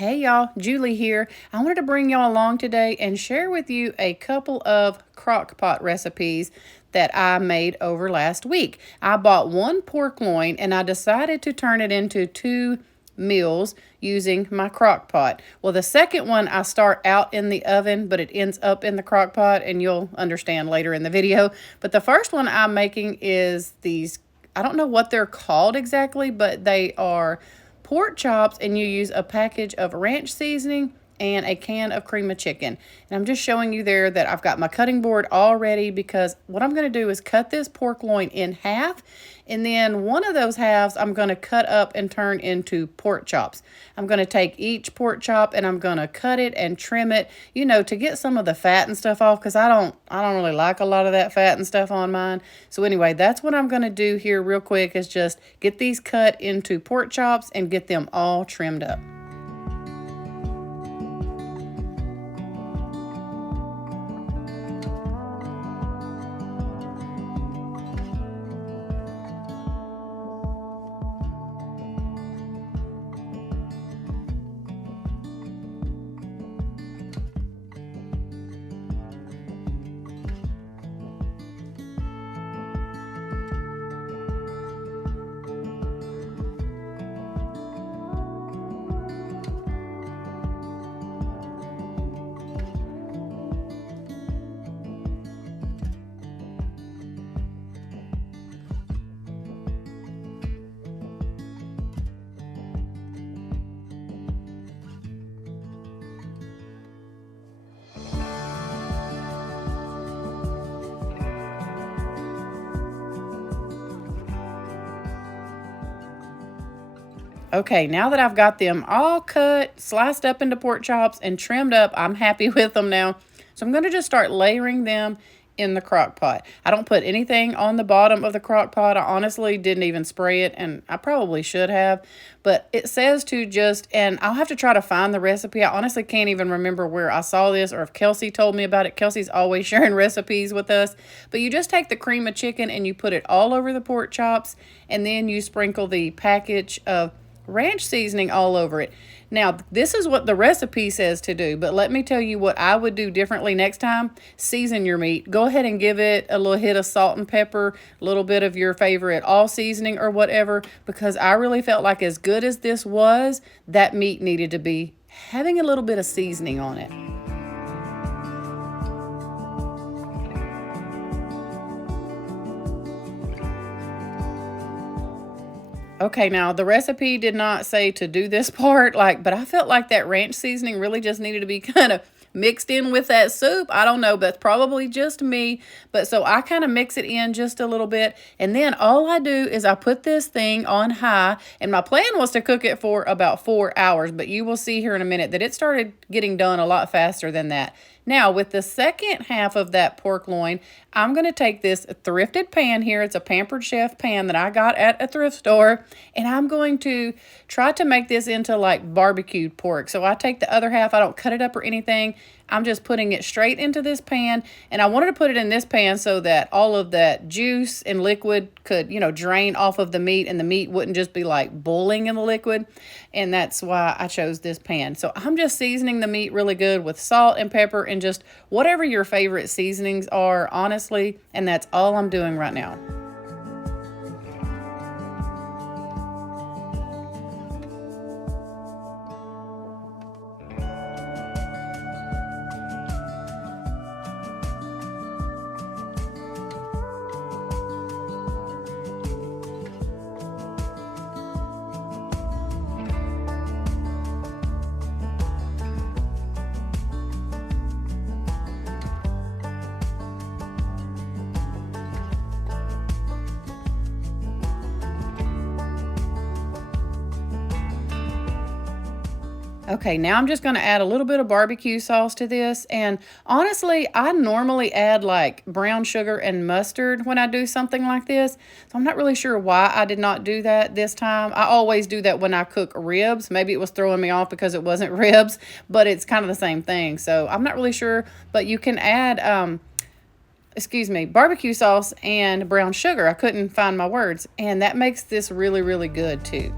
Hey y'all, Julie here. I wanted to bring y'all along today and share with you a couple of crock pot recipes that I made over last week. I bought one pork loin and I decided to turn it into 2 meals using my crock pot. Well, the second one I start out in the oven, but it ends up in the crock pot, and you'll understand later in the video. But the first one I'm making is these, I don't know what they're called exactly, but they are pork chops, and you use a package of ranch seasoning and a can of cream of chicken. And I'm just showing you there that I've got my cutting board all ready, because what I'm going to do is cut this pork loin in half, and then one of those halves I'm going to cut up and turn into pork chops. I'm going to take each pork chop and I'm going to cut it and trim it, you know, to get some of the fat and stuff off, because I don't really like a lot of that fat and stuff on mine. So anyway, that's what I'm going to do here real quick, is just get these cut into pork chops and get them all trimmed up. Okay, now that I've got them all cut, sliced up into pork chops, and trimmed up, I'm happy with them now. So I'm going to just start layering them in the crock pot. I don't put anything on the bottom of the crock pot. I honestly didn't even spray it, and I probably should have. But it says to just, and I'll have to try to find the recipe. I honestly can't even remember where I saw this or if Kelsey told me about it. Kelsey's always sharing recipes with us. But you just take the cream of chicken and you put it all over the pork chops, and then you sprinkle the package of ranch seasoning all over it. Now, this is what the recipe says to do, but let me tell you what I would do differently next time. Season your meat. Go ahead and give it a little hit of salt and pepper, a little bit of your favorite all seasoning or whatever, because I really felt like, as good as this was, that meat needed to be having a little bit of seasoning on it. Okay, now the recipe did not say to do this part, but I felt like that ranch seasoning really just needed to be kind of mixed in with that soup. I don't know, but that's probably just me. But so I kind of mix it in just a little bit, and then all I do is I put this thing on high, and my plan was to cook it for about 4 hours, but you will see here in a minute that it started getting done a lot faster than that. Now, with the second half of that pork loin, I'm going to take this thrifted pan here. It's a Pampered Chef pan that I got at a thrift store, and I'm going to try to make this into like barbecued pork. So I take the other half. I don't cut it up or anything. I'm just putting it straight into this pan, and I wanted to put it in this pan so that all of that juice and liquid could, drain off of the meat, and the meat wouldn't just be like boiling in the liquid, and that's why I chose this pan. So I'm just seasoning the meat really good with salt and pepper and just whatever your favorite seasonings are, honestly, and that's all I'm doing right now. Okay, now I'm just going to add a little bit of barbecue sauce to this. And honestly, I normally add like brown sugar and mustard when I do something like this. So I'm not really sure why I did not do that this time. I always do that when I cook ribs. Maybe it was throwing me off because it wasn't ribs, but it's kind of the same thing. So I'm not really sure, but you can add barbecue sauce and brown sugar. I couldn't find my words. And that makes this really, really good too.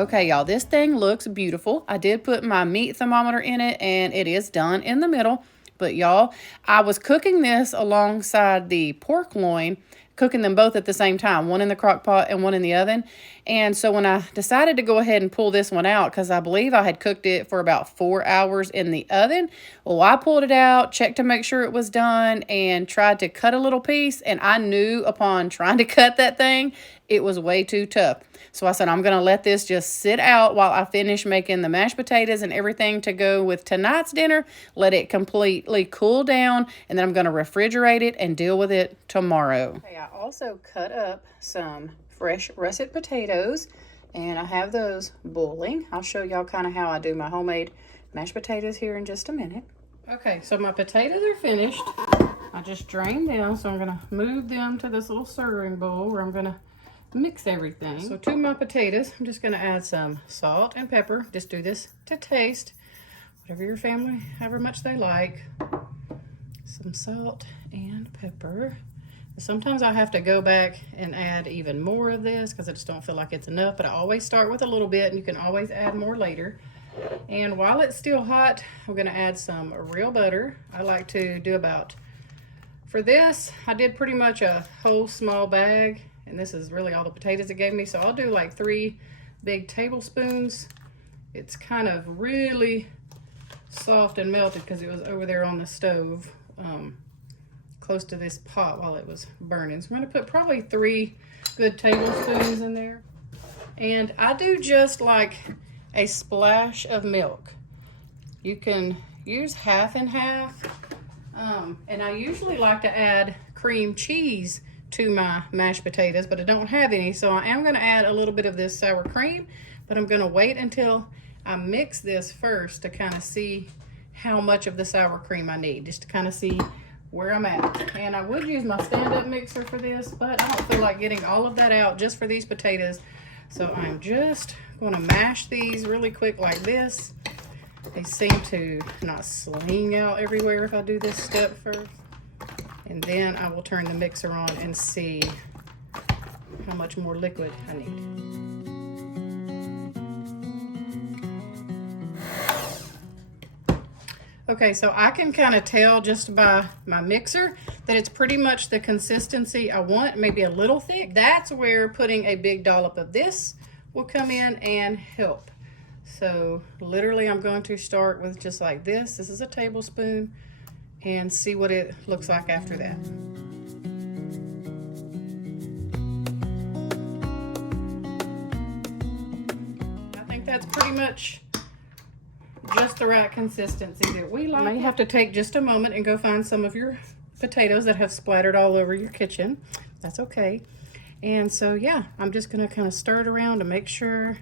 Okay, y'all, this thing looks beautiful. I did put my meat thermometer in it, and it is done in the middle. But y'all, I was cooking this alongside the pork loin, cooking them both at the same time, one in the crock pot and one in the oven. And so when I decided to go ahead and pull this one out, because I believe I had cooked it for about 4 hours in the oven, well, I pulled it out, checked to make sure it was done, and tried to cut a little piece. And I knew upon trying to cut that thing, it was way too tough. So I said, I'm going to let this just sit out while I finish making the mashed potatoes and everything to go with tonight's dinner. Let it completely cool down, and then I'm going to refrigerate it and deal with it tomorrow. Okay, I also cut up some fresh russet potatoes, and I have those boiling. I'll show y'all kind of how I do my homemade mashed potatoes here in just a minute. Okay, so my potatoes are finished. I just drained them, so I'm going to move them to this little serving bowl where I'm going to mix everything. So to my potatoes, I'm just going to add some salt and pepper. Just do this to taste, whatever your family, however much they like. Some salt and pepper. Sometimes I have to go back and add even more of this because I just don't feel like it's enough, but I always start with a little bit, and you can always add more later. And while it's still hot, I'm going to add some real butter. I like to do about, for this, I did pretty much a whole small bag. And this is really all the potatoes it gave me. So I'll do like 3 big tablespoons. It's kind of really soft and melted because it was over there on the stove, close to this pot while it was burning. So I'm going to put probably 3 good tablespoons in there. And I do just like a splash of milk. You can use half and half. And I usually like to add cream cheese to my mashed potatoes, but I don't have any, so I am going to add a little bit of this sour cream, but I'm going to wait until I mix this first to kind of see how much of the sour cream I need, just to kind of see where I'm at. And I would use my stand-up mixer for this, but I don't feel like getting all of that out just for these potatoes, so I'm just going to mash these really quick like this. They seem to not sling out everywhere if I do this step first. And then I will turn the mixer on and see how much more liquid I need. Okay, so I can kind of tell just by my mixer that it's pretty much the consistency I want, maybe a little thick. That's where putting a big dollop of this will come in and help. So literally I'm going to start with just like this. This is a tablespoon. And see what it looks like after that. I think that's pretty much just the right consistency that we like. You may have to take just a moment and go find some of your potatoes that have splattered all over your kitchen. That's okay. And so yeah, I'm just gonna kind of stir it around to make sure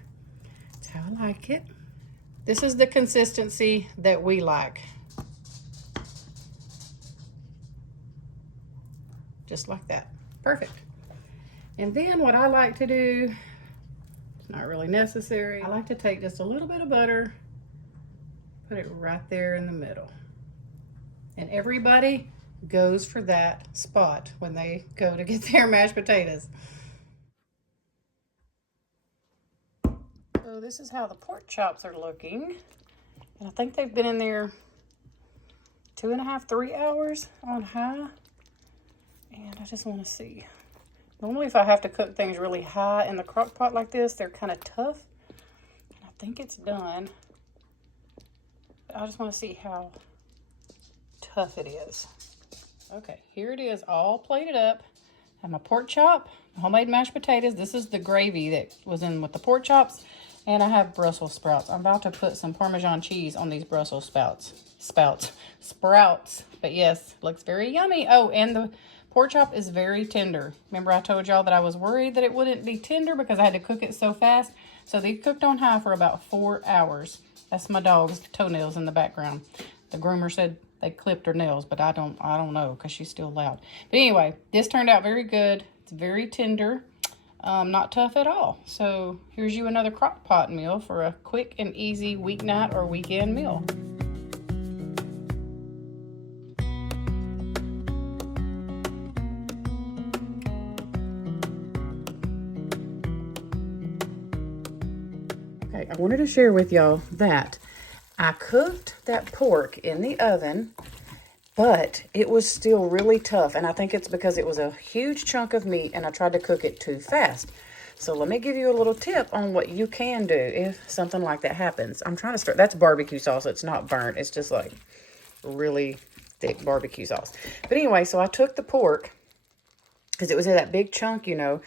it's how I like it. This is the consistency that we like. Just like that. Perfect. And then what I like to do, it's not really necessary, I like to take just a little bit of butter, put it right there in the middle. And everybody goes for that spot when they go to get their mashed potatoes. So this is how the pork chops are looking. And I think they've been in there 2.5, 3 hours on high. And I just want to see. Normally if I have to cook things really high in the crock pot like this, they're kind of tough. And I think it's done. But I just want to see how tough it is. Okay, here it is all plated up. I have my pork chop, homemade mashed potatoes. This is the gravy that was in with the pork chops. And I have Brussels sprouts. I'm about to put some Parmesan cheese on these Brussels sprouts. But yes, looks very yummy. Oh, and the pork chop is very tender. Remember I told y'all that I was worried that it wouldn't be tender because I had to cook it so fast. So they cooked on high for about 4 hours. That's my dog's toenails in the background. The groomer said they clipped her nails, but I don't know because she's still loud. But anyway, this turned out very good. It's very tender. Not tough at all. So here's you another crock pot meal for a quick and easy weeknight or weekend meal. Okay, I wanted to share with y'all that I cooked that pork in the oven, but it was still really tough. And I think it's because it was a huge chunk of meat and I tried to cook it too fast. So let me give you a little tip on what you can do if something like that happens. I'm trying to start, that's barbecue sauce. It's not burnt. It's just like really thick barbecue sauce. But anyway, so I took the pork because it was in that big chunk, you know,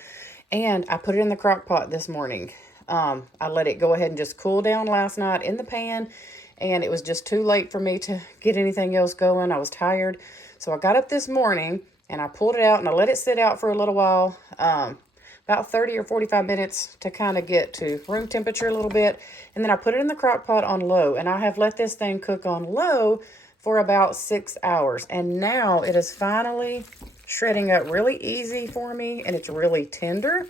and I put it in the crock pot this morning. I let it go ahead and just cool down last night in the pan, and it was just too late for me to get anything else going. I was tired. So I got up this morning and I pulled it out and I let it sit out for a little while, about 30 or 45 minutes to kind of get to room temperature a little bit. And then I put it in the crock pot on low, and I have let this thing cook on low for about 6 hours. And now it is finally shredding up really easy for me, and it's really tender.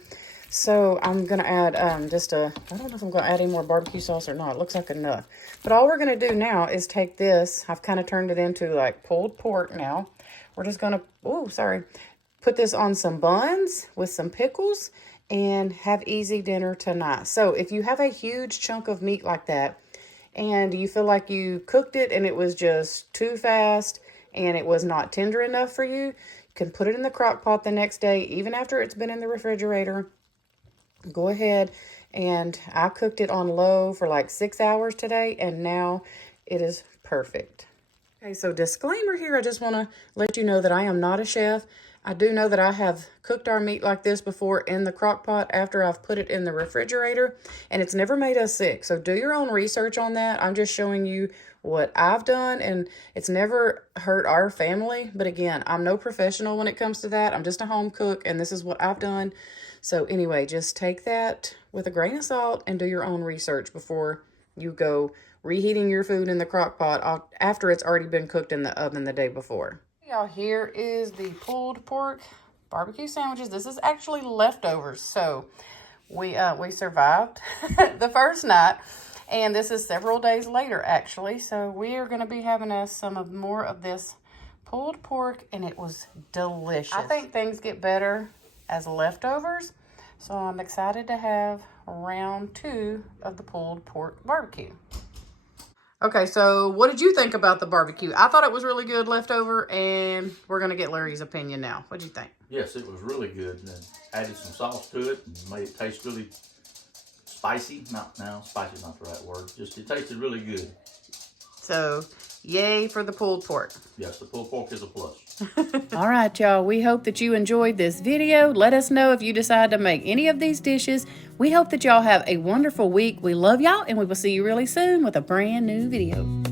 So I'm going to add I don't know if I'm going to add any more barbecue sauce or not. It looks like enough. But all we're going to do now is take this. I've kind of turned it into like pulled pork now. We're just going to, put this on some buns with some pickles and have easy dinner tonight. So if you have a huge chunk of meat like that and you feel like you cooked it and it was just too fast and it was not tender enough for you, you can put it in the crock pot the next day, even after it's been in the refrigerator. Go ahead, and I cooked it on low for like 6 hours today, and now it is perfect. Okay, so disclaimer here, I just want to let you know that I am not a chef. I do know that I have cooked our meat like this before in the crock pot after I've put it in the refrigerator, and it's never made us sick. So do your own research on that. I'm just showing you what I've done, and it's never hurt our family. But again, I'm no professional when it comes to that. I'm just a home cook, and this is what I've done. So anyway, just take that with a grain of salt and do your own research before you go reheating your food in the crock pot after it's already been cooked in the oven the day before. Y'all, here is the pulled pork barbecue sandwiches. This is actually leftovers. So we survived the first night, and this is several days later actually. So we are going to be having more of this pulled pork, and it was delicious. I think things get better as leftovers, so I'm excited to have round 2 of the pulled pork barbecue. Okay, so what did you think about the barbecue? I thought it was really good leftover, and we're going to get Larry's opinion now. What did you think? Yes, it was really good, and then added some sauce to it and made it taste really spicy. Spicy is not the right word. Just it tasted really good. So, yay for the pulled pork. Yes, the pulled pork is a plus. All right, y'all. We hope that you enjoyed this video. Let us know if you decide to make any of these dishes. We hope that y'all have a wonderful week. We love y'all, and we will see you really soon with a brand new video.